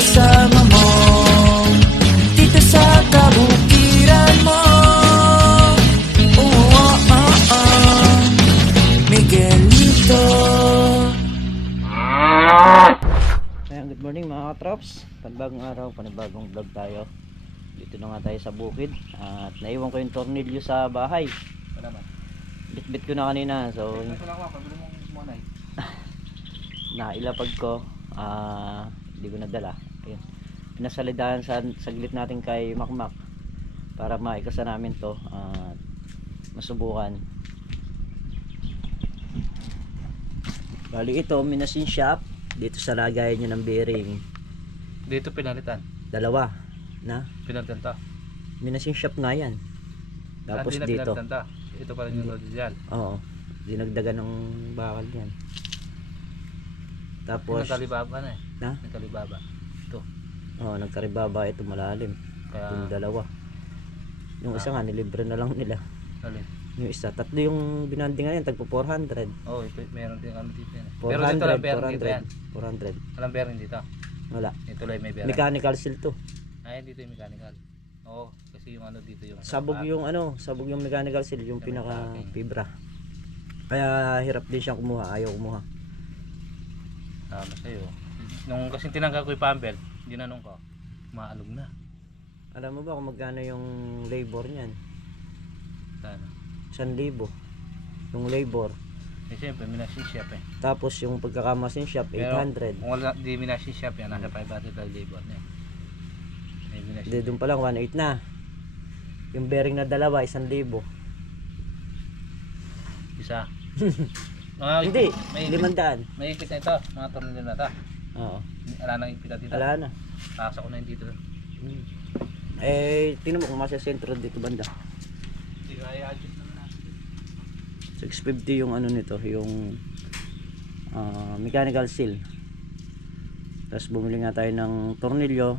kasama mo dito sa kabukiran mo. Miguelito. Ayan, good morning mga katrops. Panibagong araw, panibagong vlog tayo. Dito na nga tayo sa bukid. At naiwan ko yung tornilyo sa bahay. Bit-bit ko na kanina. So nailapag ko. Hindi ko nadala. Ayan. Pinasalidahan saglit natin kay Makmak para maikasa namin to at masubukan. Bali ito, minasin shop dito sa lagayan niya ng bearing. Dito pinalitan. Dalawa na Pinalitan to. minasin shop nga yan. Tapos Hindi na dito. pinalitan to. Ito pa rin yung rodial. Oo. Dinagdagan ng bakal yan. Tapos Nagkalibaba na eh. na? Nagkalibaba. Ito. Oo, nagkaribaba ito malalim. Kaya Yung dalawa. Yung isa nga nilibre na lang nila. alin. Yung isa, tatlo yung binanding ngayon, tagpo 400. Oh, ito meron din ano dito yan. 400, Pero dito lang bearing dito yan. 400. Alam bearing dito. Wala. Ito lang may bearing. Mechanical seal to. Ay, dito yung mechanical. Oo, kasi yung ano dito yung Sabog yung mechanical seal, yung pinaka fibra. Kaya hirap din siyang kumuha, ayaw kumuha. Tama sa'yo. Nung kasi tinanggal ko yung pambel, ginanong ko, maalog na. Alam mo ba kung magkano yung labor niyan? Sana. 1,000 yung labor. Eh siyempre, minasin shop eh. Tapos yung pagkakamasin shop, Pero 800. kung wala, di minasin shop yan, nasa 500 ang labor niya. May minasin. Hindi, doon pa lang 1,800 na. Yung bearing na dalawa, 1,000. Isa. Hindi, may 500. May ipit na ito, mga tornilyo na ito. Oo. Wala nang ipit na dito. Wala na. Pasok ko na yun dito. Tingnan mo kung masya sentro dito banda. Hindi ko i-adjust naman natin. 650 yung ano nito, yung mechanical seal. Tapos bumili nga tayo ng tornilyo,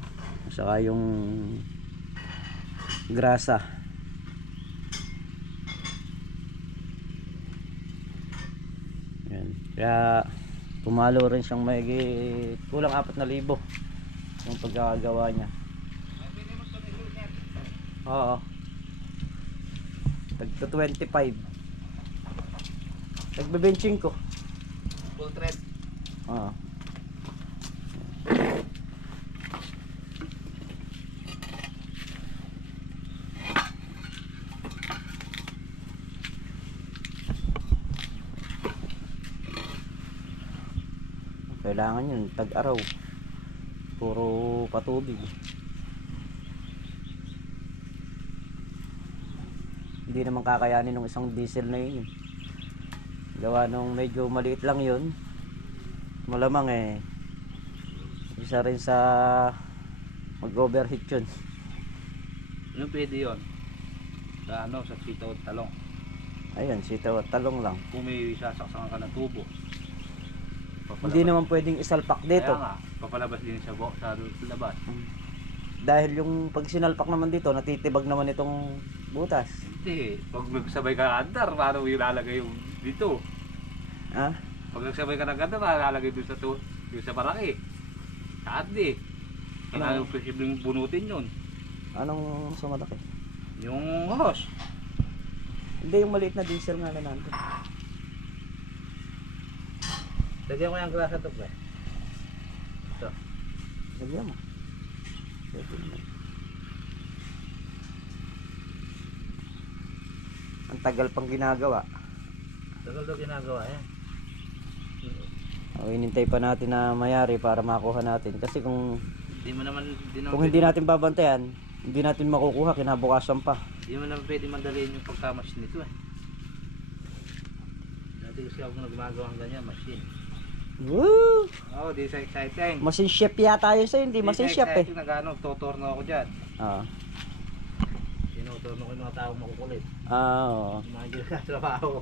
saka yung grasa. Yan. Kaya pumalo rin siyang kulang 4,000 yung pagkakagawa niya. Oo. Tagto 25. Nagbe-benching ko. Full thread. Oo. Kailangan yun, tag-araw. Puro patubig. Hindi naman kakayanin ng isang diesel na yun. Gawa nung medyo maliit lang yun. Malamang isa rin sa mag-overheat yun. Ano pwede yun? Sa ano, sa sitaw at talong. Ayun, sitaw at talong lang. Kung may sasaksakan ka ng tubo. Hindi naman pwedeng isalpak dito. Kaya nga, papalabas din sa labas. Dahil yung pag sinalpak naman dito, natitibag naman itong butas. Hindi, pag nagsabay ka andar, paano mo ilalagay yung dito? Ha? Pag nagsabay ka ng ganda, malalagay doon sa yung sa malaki. Saan di? Kailangan yung posibleng bunutin yun. Anong sa malaki? Yung hose. Hindi, yung maliit na diesel nga na nandun. Lagyan ko yung grasa to, pre. Ito. Lagyan mo. Pwede naman. Ang tagal pang ginagawa. Tagal daw ginagawa yan. Hinintay pa natin na mayari para makuha natin. Kasi kung kung hindi natin babantayan, hindi natin makukuha, kinabukasan pa. Hindi mo naman pwede mandaliin yung pagka-machine nito eh. Dati kasi ako nagmagawa ng ganyan, machine. Woo! Oh, di sa exciting. Machine chef yata yun sa'yo, hindi machine chef eh. Nag-ano, totorno ako dyan. Oo. Tinutorno ko yung mga tao makukulit. Oo. Mga dyan sa trabaho.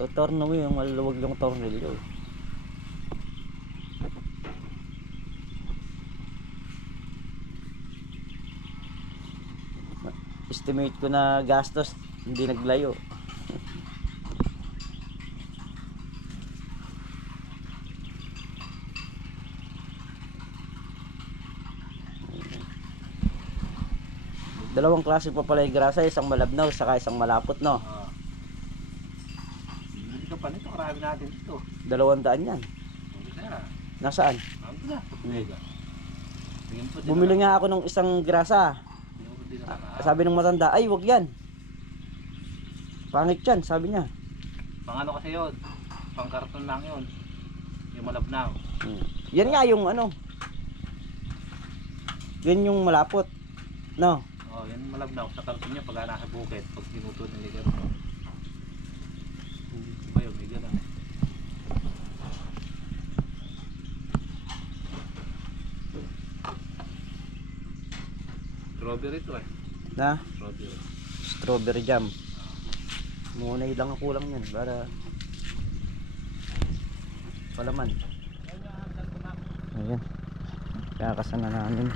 Tutorno mo yung maluwag yung tornilyo. Estimate ko na gastos, hindi naglayo. Dalawang klase pa pala yung grasa, isang malabnaw saka isang malapot, no? Hindi ka pa nito, karami natin ito. 200 yan. Hindi na. Nasaan? Ano na? Pagpega. Bumili nga ako ng isang grasa. Sabi ng matanda, ay wag yan. Pangit yan, sabi niya. Pang ano kasi yun? Pang karton lang yun. Yung malabnaw. Yan nga yung ano. Yan yung malapot. No? Oh, yan yung malabnaw. Sa karton niya pag nasa bukid. Pag dinuto ng ligar mo. Hindi ba yun? May gano'n. Strawberry ito eh. Na? Strawberry. Strawberry jam. Munay lang ang kulang yan para palaman. Ayan. Kakasan na namin.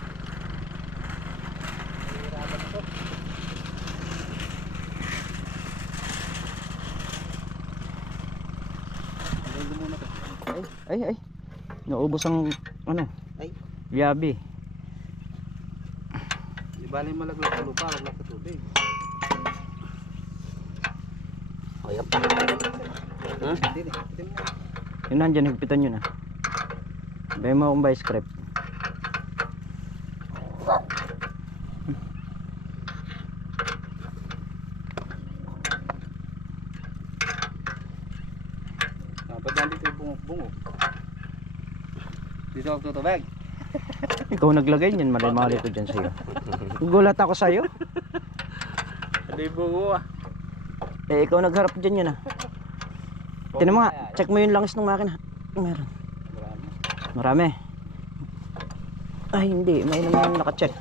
Ay. Naubos ang ano? Ay. Yabi. Di bali malaglag sa lupa, malaglag sa tubig. Ayan pa. Yun nandiyan, higpitan nyo na. Bayan mo akong vice crep. Ba't nandito yung bungok-bungok? Dito ako tutubig. Ikaw naglagay niyan, mali ko dyan sa'yo. Gulat ako sa'yo. Hindi bungo ah. Eh, ikaw nagharap dyan yun ah. Tinan mo nga, check mo yung langis ng makina. Meron. Marami. Ay, hindi. May naman nakacheck.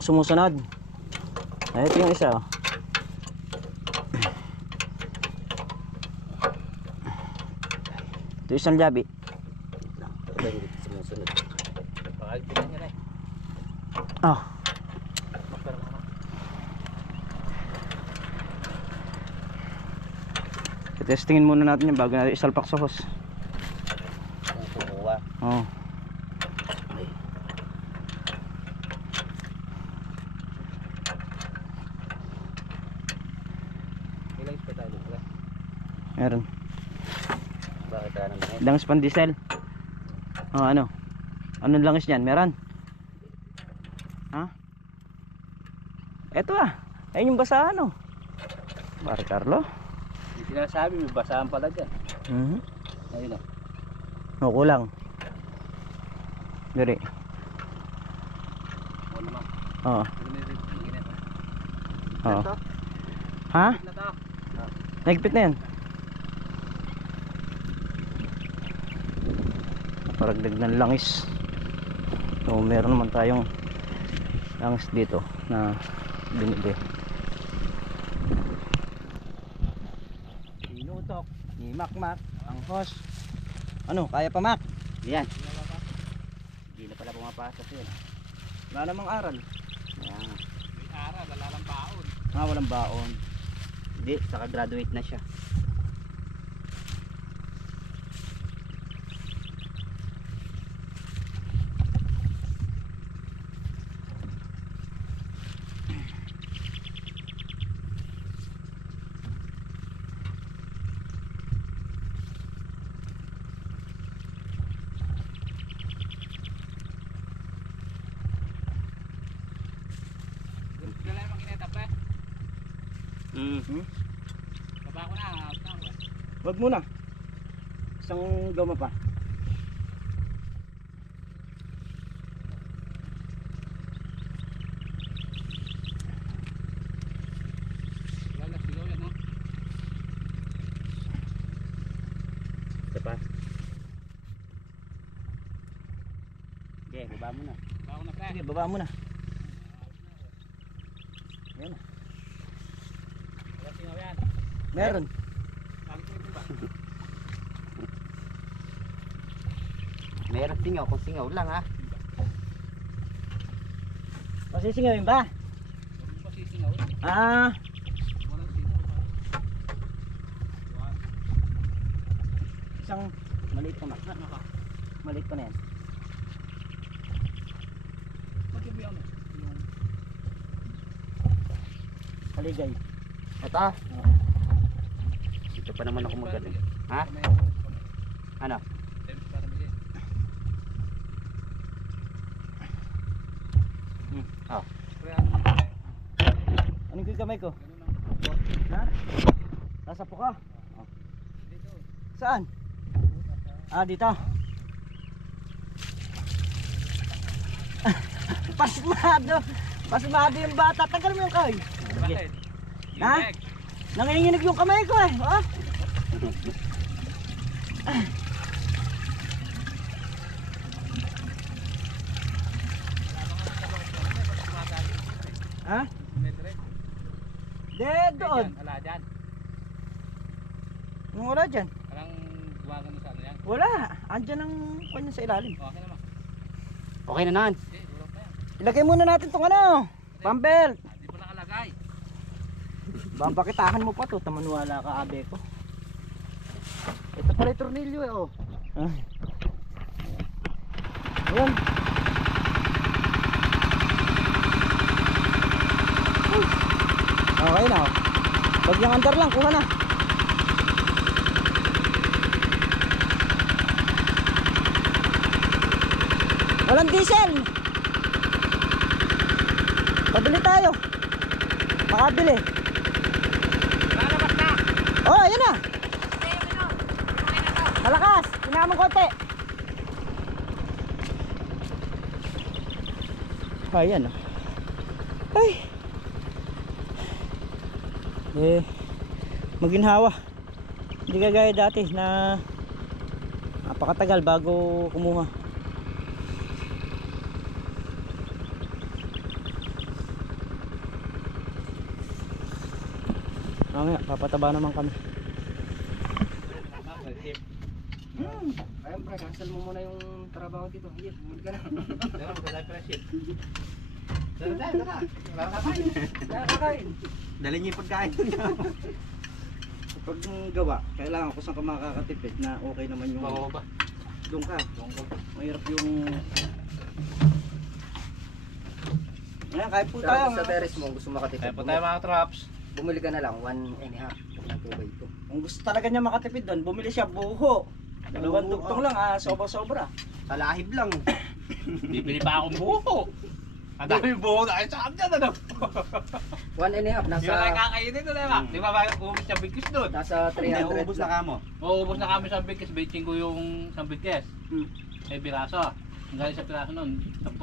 Sumusunod. Ay, ito yung isa oh. Ito isang labi. Sumusunod. Pakagpitan niya na eh. Oh. Testingin muna natin yung bago natin isalpak sa hose. Oh. Ilang pa tayo dito? Meron. Bakit tayo ng langis? Langis pan diesel. Oh, ano? Anong langis niyan? Meron? Ha? Eto ah. Ayun yung basahan oh. Pare Carlo. Hindi sinasabi, may basahan pala dyan. Ayun o. Oh, kulang. Diri. Oo naman. Oo. Ginit. Oo. Ha? Na to. Nagpit na yan. Paragdag ng langis. So, meron naman tayong langis dito na binili. Pinutok ni Makmak ang hose. Ano, kaya pa Mak? Yan. Hindi na pala pumapasok yun. Wala namang aral. Ayan. May ara, wala lang baon. Walang baon. Hindi, saka graduate na siya. Wala yung makineta pa. Baba ko na, out na ako. Wag muna. Isang gama pa. Wala, sigaw yan ha. Ito pa. Okay, baba mo na. Baba ko na pre. Sige, baba mo na. Yan na. Wala sigaw yan. Meron. Bakit ito ba? Meron singaw, kung singaw lang ha. Masisingawin ba? Huwag mo sisingaw. Ah, Walang singaw. isang maliit pa Mak. Maliit pa na yan. Kaligay. Ito. Dito pa naman ako magaling. Ha? Ano? Oh. Ano yung kamay ko? Ha? Nasa po ka? Oh. Saan? Ah, dito. Pasmado. Pasmado yung bata. Tagal mo yung kahoy. Bakit? Ha? Nanginginig yung kamay ko eh. Oh. Ha? Dead doon. Wala dyan. Anong wala dyan? Walang guwagan sa ano yan. Wala. Andyan ang kanya sa ilalim. Okay naman. Okay na nan. Ulap pa yan. Ilagay muna natin itong ano. Pambelt. Hindi pa nakalagay. Babakitahan mo pa to. Tamanwala ka, abe ko. Ito pala yung tornilyo eh, oh. Ayan. Okay na, oh. Pag yung under lang, kuha na. Walang diesel. Pabili tayo. Makabili. Lalabas na! Oh, ayan na. Malakas. Hinamang konti. Ayan, oh. Ay. Maginhawa. Hindi kagaya dati na napakatagal bago kumuha. Mamaya, papataba naman kami. Ayun pre, cancel mo muna yung trabaho dito. Hindi, bumili ka na. Tara, magkadal pa shit. Tara. Wala ka kain. Wala ka kain. Dali niyo yung pagkain. Pag gawa, kailangan ko saan ka makakatipid na okay naman yung Bawa ba? doon ka. Mahirap yung ayan, kahit po tayo. Sa teres mo, gusto makatipid. Kaya po tayo mga traps. Bumili ka na lang, 1.5 ng 2x2. Kung gusto talaga niya makatipid doon, bumili siya buho. Dalawang tugtong lang, sobra-sobra. Talahib lang. Bibili pa akong buho. Ang dami buho na kayo sa kanya, ano? 1.5, Di ba nasa nakakainin ito, diba? Di ba ubus sa bigkis doon? nasa 300 na kamo. Uubos na kami sa bigkis, baiting ko yung sa bigkis. Hmm. May piraso. Ang galing sa piraso nun, 10.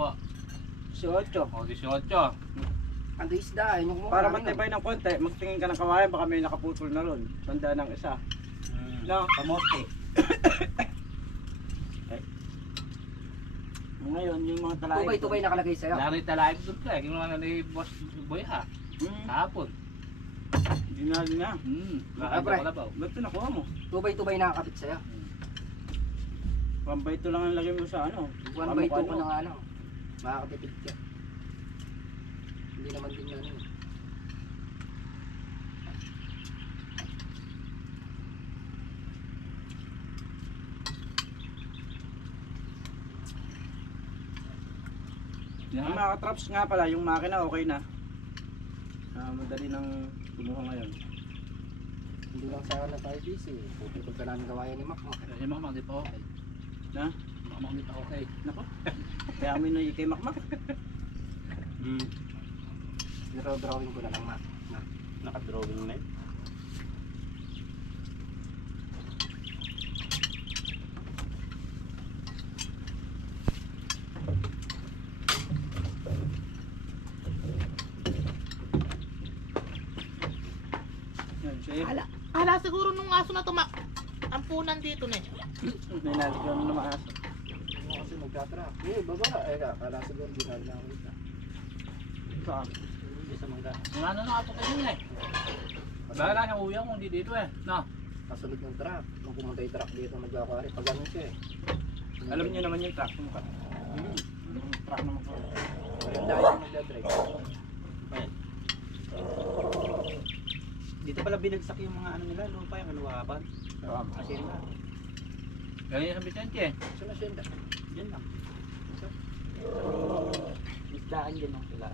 18. O, 18. Ando isda, yun yung Para matibay ng konti, magtingin ka ng kawayan, baka may nakaputol na ron. Tanda ng isa. No? Kamote. Ngayon, yung mga talaay. Tubay nakalagay sa'yo. Lari talaga doon ka. Yung mga ni Boss Boy ha. Kahapon. Dinali na. Nakakita ko na ba? Ba't ito nakuha mo? Tubay nakakapit sa'yo. Pambay ito lang ang lagay mo sa ano. 1x2 ko na nga lang. Makakatipid ka. Hindi naman din yan yun. Ang mga traps nga pala, yung makina okay na. Madali nang kumuha ngayon. Hindi lang sa na tayo busy. Puputol ka namin gawayan ni Makmak. Si Makmak di pa okay. Na? Makmak di pa okay. Nako. Kaya kami na kay Makmak. Niro-drawing ko na lang, Mak. Naka-drawing na yun. Yan, siya. Ala siguro nung aso na tumak ampunan dito na eh. May nalagyan na maas. Ano kasi magtatrack? Baba. Kala siguro ginali na ako ito. Saan? Hindi sa mangga. Yung ano na kapo kayo eh. Bala na uya kung hindi dito eh. No. Kasunod ng truck. Nung pumunta yung truck dito, nagkakwari. Pag ganun siya eh. Alam niyo naman yung truck mo ka. Yung truck naman ko. Ayun dahil yung nagdadrive. Dito pala binagsak yung mga ano nila, lupa yung kaluwaban. Kasi na. Ganyan sa Vicente eh. Saan na siya? Yan lang. Isdaan dyan ang sila.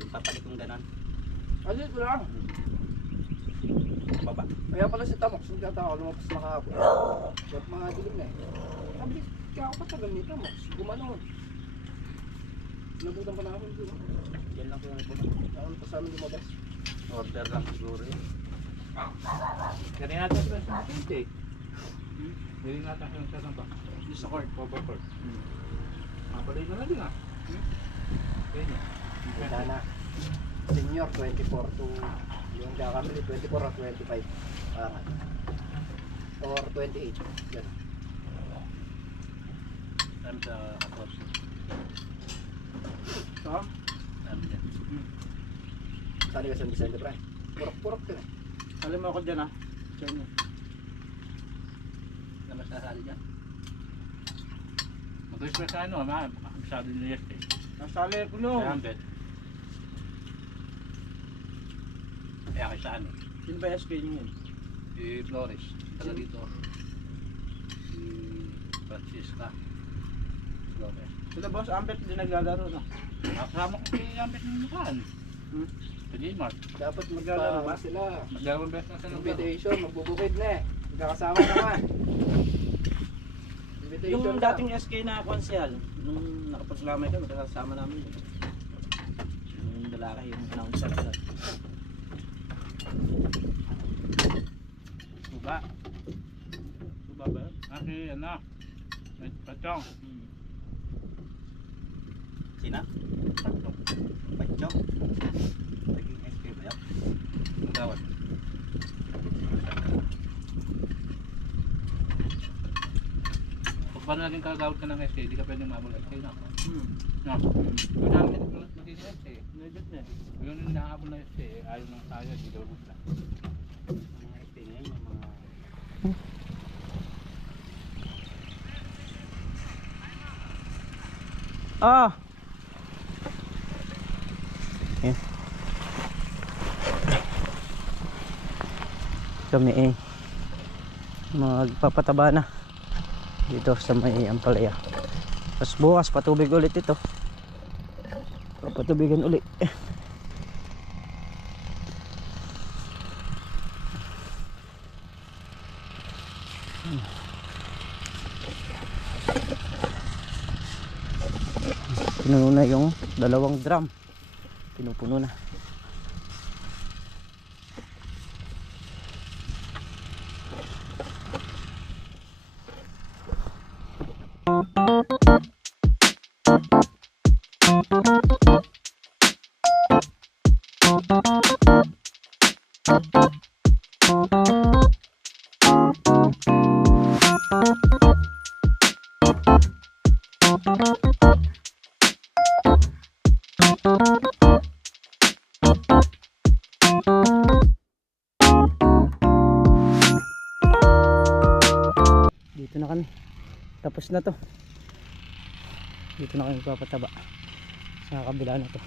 Yung papalit kong ganon. Ah, dito lang. Sa baba. Kaya pala si Tamox, nagtataka ko lumabas na kahapon. Kaya mga dilim na eh. Sabi, kaya ako patagal ni Tamox, gumanon. Nabutan pa na ako dito. Yan lang po yung ipo. Ako pa sa amin lumabas. Order lang siguro yun. Kanina natin sa mga eh. Hindi natin sa samba. Dito sa court. Overcourt. Mapalay na lang din ah. Ganyan. Wala na. Senior, 24 to... Yung kakamili, 24 or 25. Or 28. Yan. Time sa 14. So, Time dyan. sali ka sa Vicente, Brian. Purok-purok ka na. Alam mo ako dyan ah. Diyan yun. Na masasali dyan. Mag-wish pa sa ano, makakabisado nila yes eh. Nasali ko no. Kaya ang bet. Kaya kay saan eh. Sino ba SK nyo yun? Si Flores, taga dito. Si Francisca Flores. Sila boss, Ambet din naglalaro na. Nakasama ko si Ambet ng Mukan. Sa Gmart. Dapat Maglalaro ba? sila. Magdalawang beses na sa lugar. Invitation, magbubukid na eh. Magkakasama naman. Invitation Yung na. dating SK na konsyal, nung nakapaglamay kami, kasama namin yun. Yung lalaki, yung announcer ko. Suba. Suba ba yun? Kasi ano, may Pachong. Sina? Pachong. Pachong? Naging SK ba yun? Magawad. Kung paano naging kagawad ka ng SK, di ka pwedeng mabul SK na. No? Kung namin magiging SK, Legit na eh. yun yung nakahabol na SK, ayaw ng tayo, di daw gusto. Mga SK ngayon, yung mga... Ah! Yan. Kami eh magpapataba na dito sa may Ampalaya. Tapos bukas patubig ulit ito. Papatubigan ulit. Pinuno na yung dalawang drum. Pinupuno na. Dito na kami. Tapos na to. Dito na kami papataba. Sa kabila na to.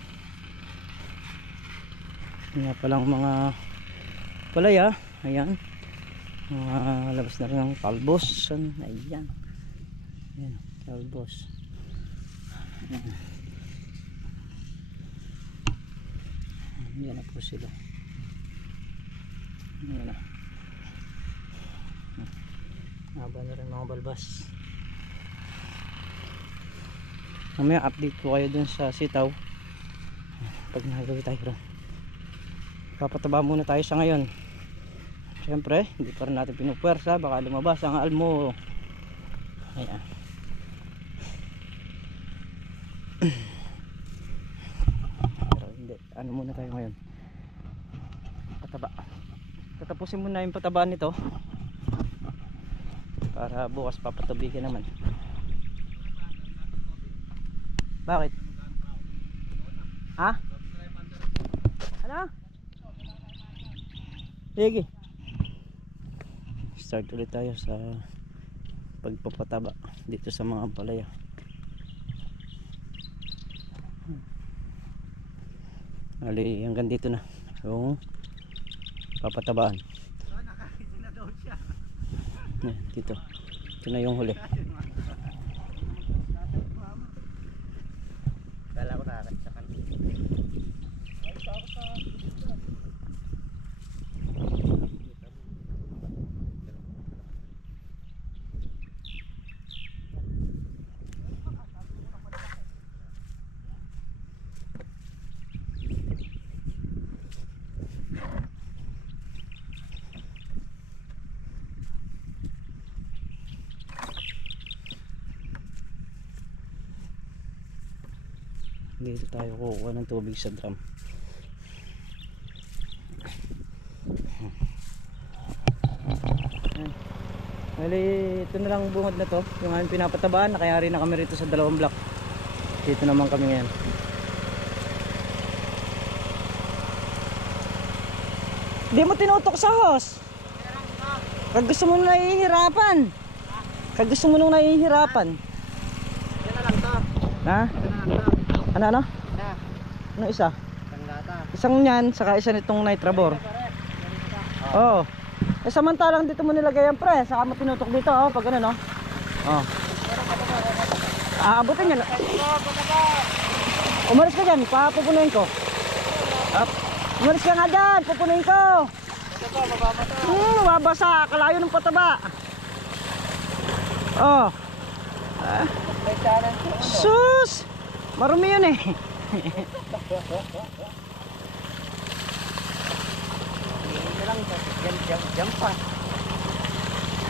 Nga palang mga palaya. Ayan. Mga labas na rin ng talbos. Ayan. Ayan. Talbos. Ayan. Ayan na po sila. Ayan na. Haba na rin mga balbas. Mamaya update ko kayo dun sa sitaw pag nagawin tayo ron. Papataba muna tayo sa ngayon. Siyempre hindi pa rin natin pinupuwersa, baka lumabas ang almo. Ayan. Pero hindi, ano muna tayo ngayon, pataba. Tatapusin muna yung pataba nito para bukas papatubigan naman. Bakit? Ha? Ano? Sige. Start ulit tayo sa pagpapataba dito sa mga palaya. Ali, hanggang dito na yung papatabaan. Yan, dito. Ito na yung huli. Kala Dito tayo kukuha ng tubig sa drum. Ayan. Bali, ito na lang bungad na to. Yung aming pinapatabaan, nakayari na kami rito sa dalawang block. Dito naman kami ngayon. Hindi mo tinutok sa hose. Kag gusto mo nung nahihirapan. Kag gusto mo nung nahihirapan. Yan na lang to. Ha? Yan na lang to. Ano? Na, Ano isa? tanggata. Isang yan, saka isa nitong nitrabor. Oo. Eh samantalang dito mo nilagay yan pre, saka mo tinutok dito oh, pag ano no. Oh. Aabutin yan. Umalis ka dyan, papupunuin ko. Up. Umalis ka nga dyan, pupunuin ko. Mababasa, kalayo ng pataba. Oh. Sus! Marumi yun eh. Jump pa.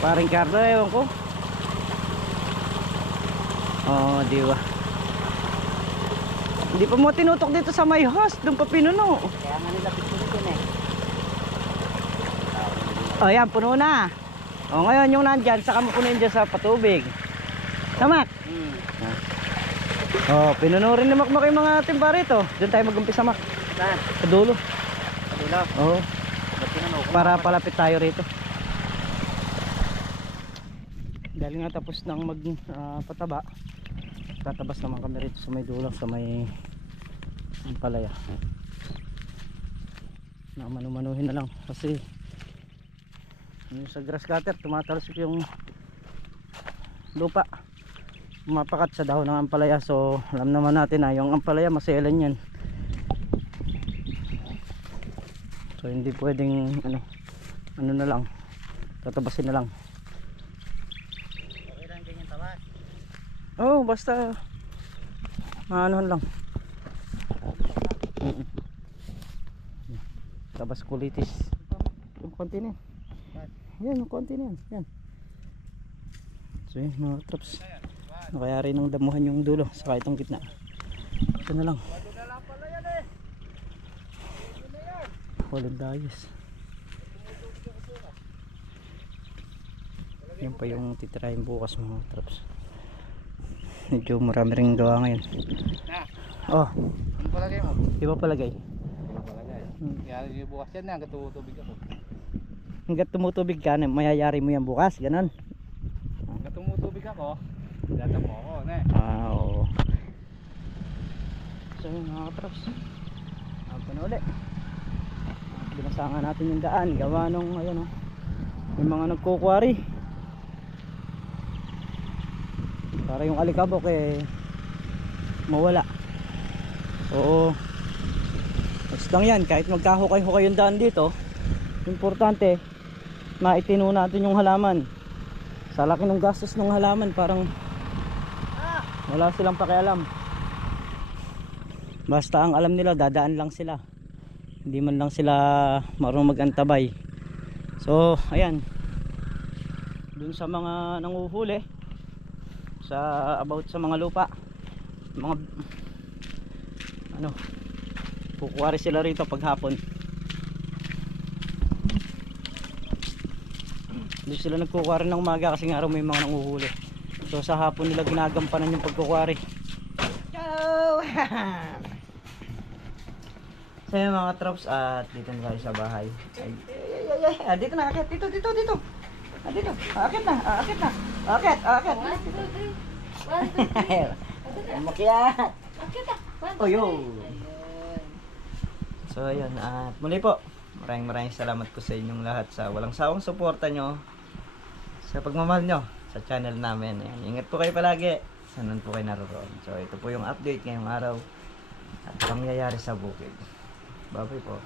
Paring Carlo, ewan ko. Oh, di ba? Hindi pa mo tinutok dito sa may host, doon pa pinuno. Kaya nga nila pitulitin eh. Oh, yan, puno na. Oh, ngayon yung nandyan, saka mo punuin dyan sa patubig. Tamak. Oh, pinuno rin ni Makmak yung mga timba rito. Doon tayo mag-umpisa, Mak. Saan? Sa dulo. Padula. Oo. Ba't pinano ko? Para palapit tayo rito. Dahil nga tapos nang pataba, tatabas naman kami rito sa may dulo, sa may palaya. Nakamanumanuhin na lang kasi yung sa grass cutter tumatalsik yung lupa, mapakat sa dahon ng ampalaya. So alam naman natin na yung ampalaya maselan yan. So hindi pwedeng ano na lang, tatabasin na lang. Okay lang din yung tabas. Oh, basta maanuhan lang. Tabas kulitis. Yung konti na yan. Yan, yung konti na yan. Yan. So yun mga traps, nakayari ng damuhan yung dulo saka itong gitna. Ito na lang. Walang dayos. Yan pa yung titirahin bukas mga traps. Medyo marami rin gawa ngayon. Oh, Ano palagay mo? di ba palagay? Ano palagay? Kaya yung bukas yan na, hanggang tubig ako. Hanggat tumutubig ka, mayayari mo yan bukas, ganun. Hanggang tumutubig ako, data mo ako, ne? Ah, oo. So yun mga katraps, ako na uli. Binasangan natin yung daan, gawa nung ayun oh, yung mga nagkukwari para yung alikabok eh mawala. Oo, mas lang yan, kahit magkahukay-hukay yung daan dito, importante maitino natin yung halaman. Sa laki ng gastos ng halaman, parang wala silang pakialam. Basta ang alam nila, dadaan lang sila, hindi man lang sila marunong mag-antabay. So ayan, dun sa mga nanguhuli sa about sa mga lupa, mga kukuwari sila rito paghapon. Hindi sila nagkukuwari ng umaga kasi nga araw may mga nanguhuli. So sa hapon nila ginagampanan yung pagkukuwari. Ciao! So yun mga trops, at dito na tayo sa bahay. Ay, dito na, akit, dito. Dito. Akit na. Akit. Makiat. Oh, yo. So ayun, at muli po, maraming salamat po sa inyong lahat sa walang sawang suporta nyo, sa pagmamahal nyo sa channel namin. Ayan, ingat po kayo palagi, saan po kayo naroon. So ito po yung update ngayong araw at pangyayari sa bukid. Bye-bye po.